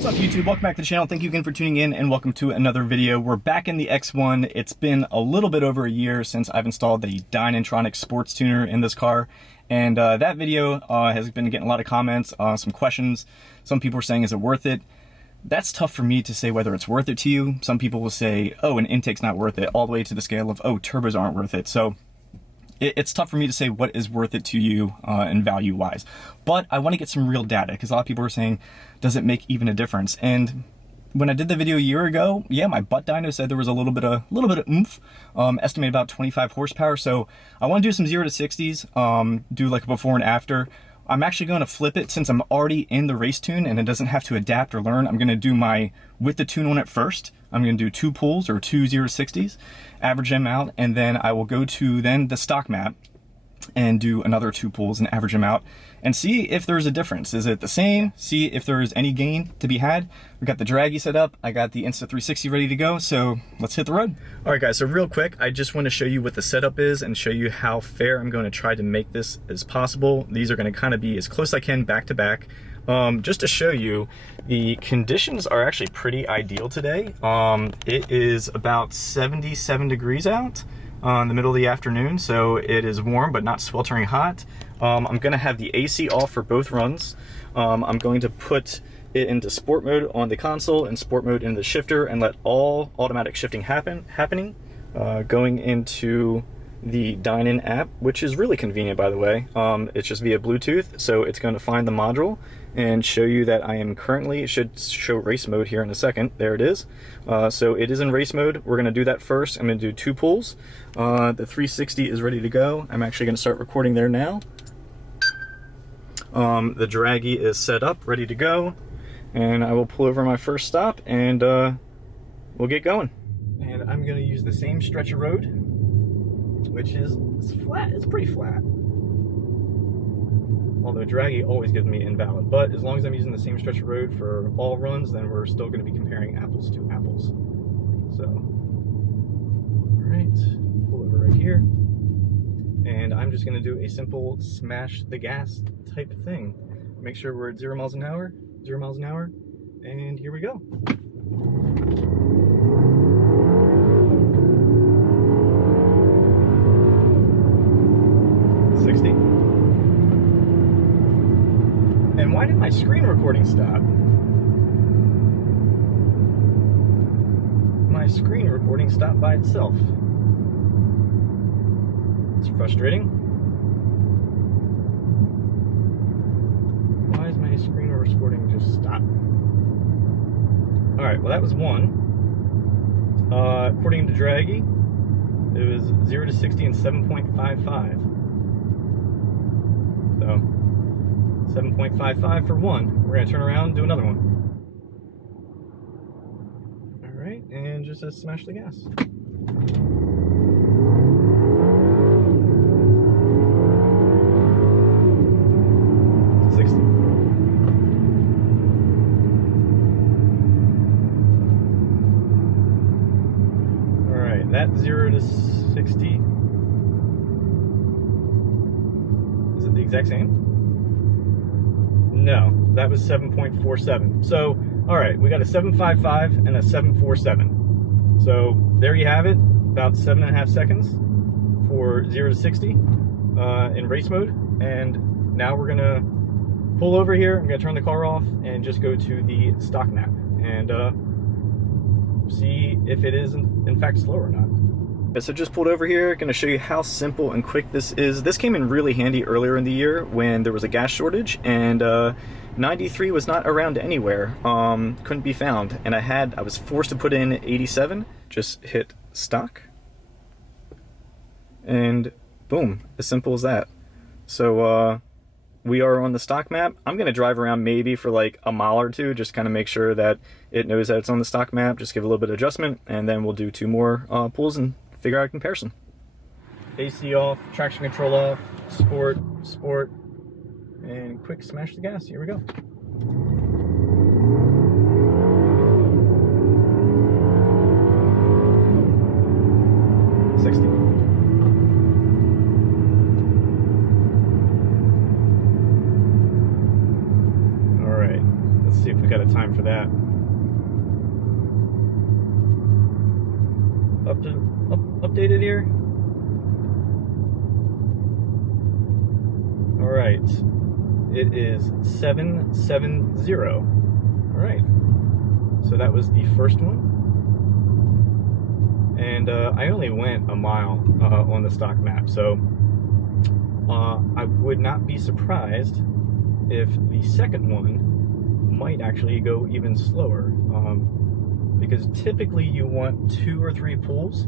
What's up YouTube? Welcome back to the channel. Thank you again for tuning in and welcome to another video. We're back in the X1. It's been a little bit over a year since I've installed the Dinantronics sports tuner in this car. And that video has been getting a lot of comments, some questions. Some people are saying, is it worth it? That's tough for me to say whether it's worth it to you. Some people will say, oh, an intake's not worth it, all the way to the scale of, oh, turbos aren't worth it. So it's tough for me to say what is worth it to you and value wise, but I want to get some real data because a lot of people are saying, does it make even a difference? And when I did the video a year ago, yeah, my butt dyno said there was a little bit of oomph, estimated about 25 horsepower. So I want to do some 0 to 60s, do like a before and after. I'm actually going to flip it since I'm already in the race tune and it doesn't have to adapt or learn. I'm going to do my, with the tune on it first, I'm going to do 2 pulls or 2 0 to 60s, average them out, and then I will go to then the stock map and do another 2 pulls and average them out and see if there's a difference. Is it the same? See if there's any gain to be had. We got the draggy set up. I got the Insta360 ready to go. So let's hit the road. All right guys, so real quick, I just want to show you what the setup is and show you how fair I'm going to try to make this as possible. These are going to kind of be as close as I can back to back. Just to show you, the conditions are actually pretty ideal today. It is about 77 degrees out in the middle of the afternoon, so it is warm but not sweltering hot. I'm going to have the AC off for both runs. I'm going to put it into sport mode on the console and sport mode in the shifter and let all automatic shifting happening. Going into the Dinan app, which is really convenient, by the way. It's just via Bluetooth, so it's going to find the module and show you that I am currently, it should show race mode here in a second. There it is. So it is in race mode. We're going to do that first. I'm going to do 2 pulls. The 360 is ready to go. I'm actually going to start recording there now. The draggy is set up, ready to go, and I will pull over my first stop and we'll get going. And I'm going to use the same stretch of road, which is flat. It's pretty flat. Although draggy always gives me invalid, but as long as I'm using the same stretch of road for all runs, then we're still going to be comparing apples to apples. So, all right, pull over right here, and I'm just going to do a simple smash the gas type of thing. Make sure we're at 0 miles an hour, and here we go. And why did my screen recording stop? My screen recording stopped by itself. It's frustrating. Why is my screen recording just stop? Alright, well that was 1. According to Draggy, it was 0 to 60 in 7.55. So 7.55 for 1. We're going to turn around and do another one. Alright, and just smash the gas. Alright, that 0 to 60. Is it the exact same? No, that was 7.47. So, all right, we got a 7.55 and a 7.47. So there you have it, about 7.5 seconds for 0 to 60 in race mode. And now we're gonna pull over here. I'm gonna turn the car off and just go to the stock map and see if it is in fact slow or not. So just pulled over here, going to show you how simple and quick this is. This came in really handy earlier in the year when there was a gas shortage and 93 was not around anywhere, couldn't be found, and I was forced to put in 87. Just hit stock and boom, as simple as that. So we are on the stock map. I'm going to drive around maybe for like a mile or 2, just kind of make sure that it knows that it's on the stock map, just give a little bit of adjustment, and then we'll do 2 more pulls and figure out a comparison. AC off, traction control off, sport, and quick smash the gas. Here we go. 60. All right, let's see if we got a time for that. Updated here. All right, it is 770. All right, so that was the first one, and I only went a mile on the stock map, so I would not be surprised if the second one might actually go even slower, because typically you want 2 or 3 pulls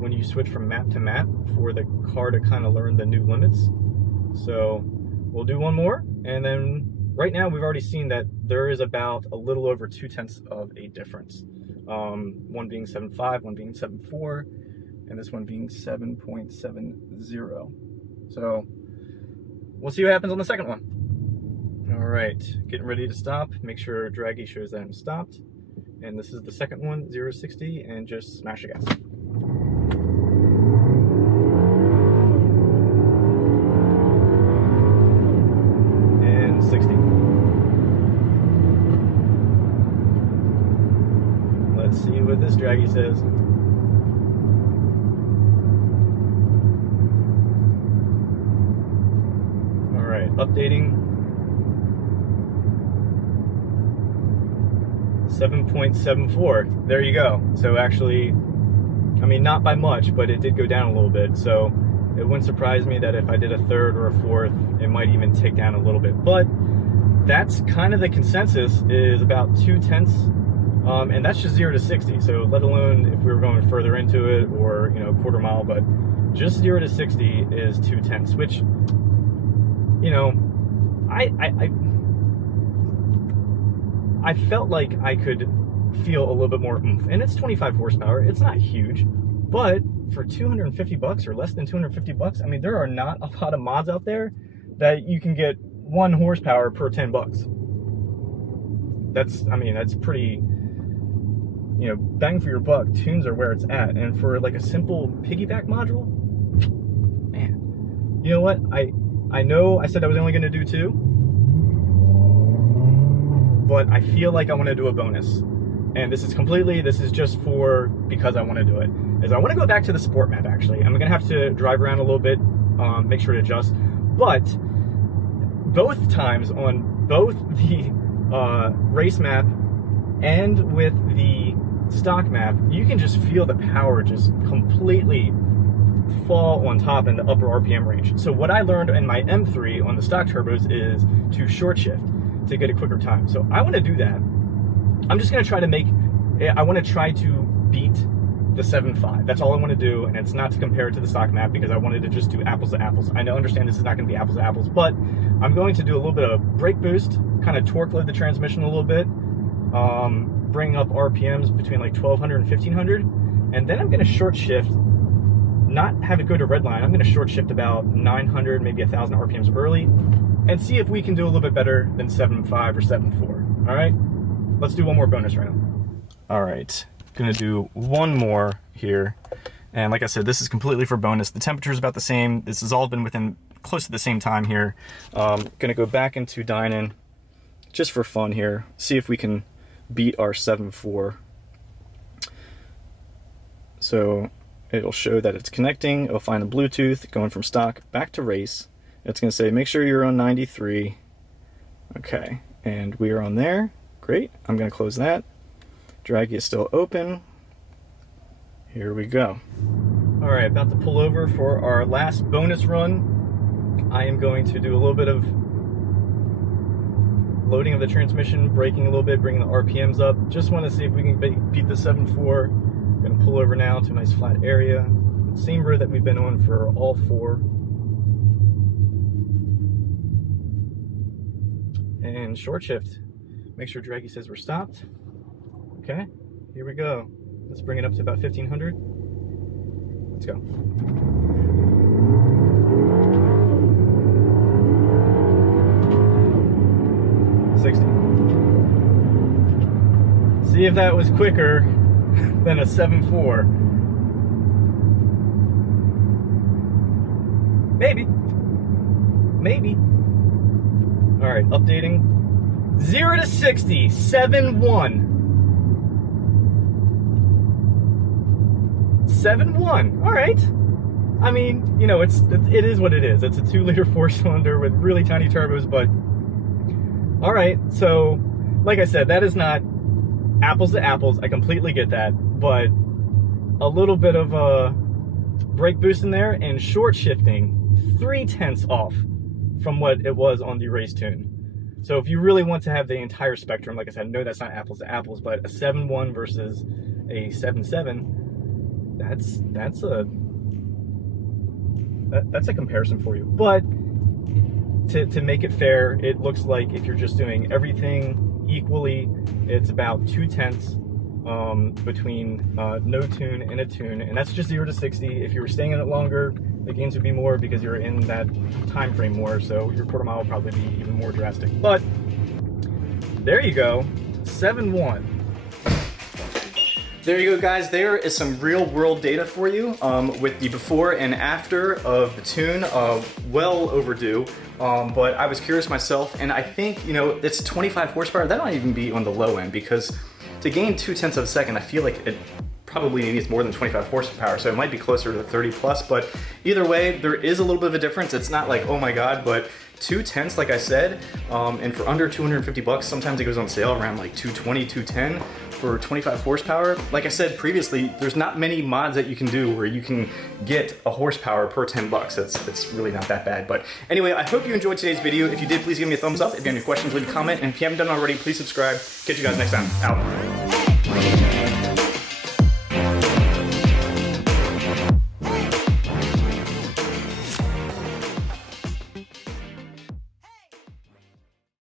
when you switch from map to map for the car to kind of learn the new limits. So we'll do one more, and then right now we've already seen that there is about a little over 0.2 of a difference. One being 7.5, one being 7.4, and this one being 7.70. So we'll see what happens on the second one. All right, getting ready to stop. Make sure Draggy shows that I'm stopped. And this is the second one, 0-60, and just smash the gas. And 60. Let's see what this Draggy says. All right, updating. 7.74. There you go. So actually, I mean, not by much, but it did go down a little bit. So it wouldn't surprise me that if I did a third or a fourth, it might even tick down a little bit. But that's kind of the consensus, is about 0.2, and that's just 0-60. So let alone if we were going further into it, or, you know, a quarter mile, but just 0-60 is 0.2, which, you know, I felt like I could feel a little bit more oomph, and it's 25 horsepower. It's not huge, but for 250 bucks or less than 250 bucks, I mean, there are not a lot of mods out there that you can get 1 horsepower per 10 bucks. That's, I mean, that's pretty, you know, bang for your buck. Tunes are where it's at, and for like a simple piggyback module, man, you know what? I know I said I was only going to do 2. But I feel like I want to do a bonus, and this is just for because I want to do it. Is I want to go back to the sport map. Actually, I'm gonna have to drive around a little bit, make sure to adjust. But both times on both the race map and with the stock map, you can just feel the power just completely fall on top in the upper RPM range. So what I learned in my M3 on the stock turbos is to short shift to get a quicker time. So I want to do that. I'm just going to try to I want to try to beat the 7.5. That's all I want to do, and it's not to compare it to the stock map because I wanted to just do apples to apples. I understand this is not going to be apples to apples, but I'm going to do a little bit of brake boost, kind of torque load the transmission a little bit, bring up RPMs between like 1200 and 1500, and then I'm going to short shift, not have it go to red line. I'm going to short shift about 900, maybe 1000 RPMs early, and see if we can do a little bit better than 7.5 or 7.4. All right, let's do one more bonus round. All right, gonna do one more here, and like I said, this is completely for bonus. The temperature is about the same. This has all been within close to the same time here. Gonna go back into Dinan just for fun here, see if we can beat our 7.4. So it'll show that it's connecting. It'll find the Bluetooth, going from stock back to race. It's going to say, make sure you're on 93. Okay, and we are on there. Great. I'm going to close that. Draggy is still open. Here we go. All right, about to pull over for our last bonus run. I am going to do a little bit of loading of the transmission, braking a little bit, bringing the RPMs up. Just want to see if we can beat the 7.4. I'm going to pull over now to a nice flat area. Same road that we've been on for all 4. And short shift. Make sure Draggy says we're stopped. Okay, here we go. Let's bring it up to about 1500. Let's go. See if that was quicker than a 7.4. Maybe. Maybe. All right, updating. 0 to 60, 7.1. 7.1, all right. I mean, you know, it is what it is. It's a 2-liter 4-cylinder with really tiny turbos, but all right. So, like I said, that is not apples to apples. I completely get that, but a little bit of a brake boost in there and short shifting 0.3 off from what it was on the race tune. So if you really want to have the entire spectrum, like I said, no, that's not apples to apples, but a 7.1 versus a 7.7, that's a comparison for you. But to make it fair, it looks like if you're just doing everything equally, it's about 0.2 between no tune and a tune, and that's just 0 to 60. If you were staying in it longer, the gains would be more because you're in that time frame more, so your quarter mile will probably be even more drastic. But there you go, 7.1. There you go, guys. There is some real world data for you with the before and after of the tune. Well overdue, but I was curious myself, and I think, you know, it's 25 horsepower. That might even be on the low end, because to gain 0.2 of a second, I feel like it probably needs more than 25 horsepower, so it might be closer to 30 plus, but either way, there is a little bit of a difference. It's not like, oh my God, but 0.2, like I said, and for under 250 bucks, sometimes it goes on sale around like 220, 210 for 25 horsepower. Like I said previously, there's not many mods that you can do where you can get a horsepower per 10 bucks. It's really not that bad. But anyway, I hope you enjoyed today's video. If you did, please give me a thumbs up. If you have any questions, leave a comment. And if you haven't done already, please subscribe. Catch you guys next time. Out.